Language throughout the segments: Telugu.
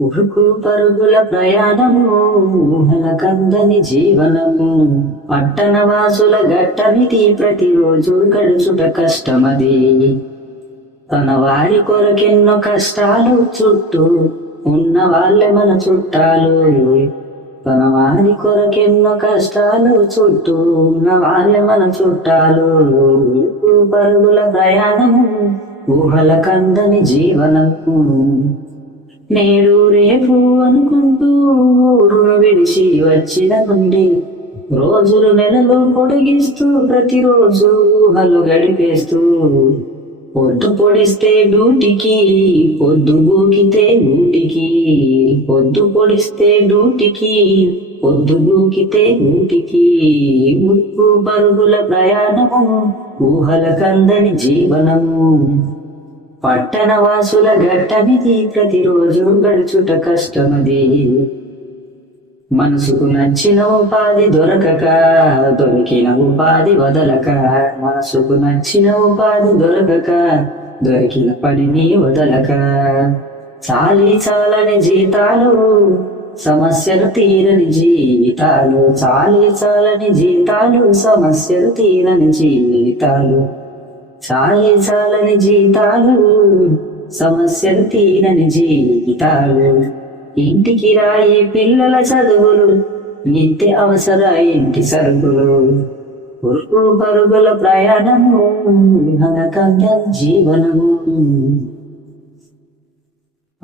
ఉరుకు పరుగుల ప్రయాణము, ఊహలకందని జీవనము. పట్టణవాసుల గట్టమిది, ప్రతిరోజు గడుచుట కష్టమది. తన వారి కొరకెన్నో కష్టాలు, చుట్టూ ఉన్న వాళ్ళే మన చుట్టాలు. తన వారి కొరకెన్నో కష్టాలు, చుట్టూ ఉన్న వాళ్ళే మన చుట్టాలు. ఉరుకు పరుగుల ప్రయాణము, ఊహలకందని జీవనము. నేడు రేపు అనుకుంటూ ఊరును విడిచి వచ్చిన నుండి, రోజులు నెలలు పొడిగిస్తూ ప్రతిరోజు ఊహలు గడిపేస్తూ, పొద్దు పొడిస్తే డ్యూటీకి, పొద్దు గూకితే గూటికి. పొద్దు పొడిస్తే డ్యూటీకి, పొద్దు గూకితే గూటికి. ఉరుకు పరుగుల ప్రయాణము, ఊహలకందని జీవనము. పట్టణవాసుల గట్టమిది, ప్రతిరోజు గడుచుట కష్టమది. మనసుకు నచ్చిన ఉపాధి దొరకక, దొరికిన ఉపాధి వదలక. మనసుకు నచ్చిన ఉపాధి దొరకక, దొరికిన పనిని వదలక. చాలి చాలని జీతాలు, సమస్యలు తీరని జీవితాలు. చాలి చాలని జీతాలు, సమస్యలు తీరని జీవితాలు. చాలి చాలని జీతాలు, సమస్యలు తీరని జీవితాలు. ఇంటికి రాయి పిల్లల చదువులు, నిత్య అవసర ఇంటి సరుకులు. ఉరుకు పరుగుల ప్రయాణము, ఊహలకందని జీవనము.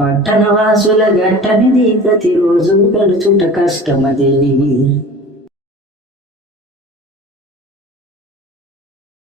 పట్టణవాసుల గట్టమిది, ప్రతిరోజు గడుచుట కష్టమది.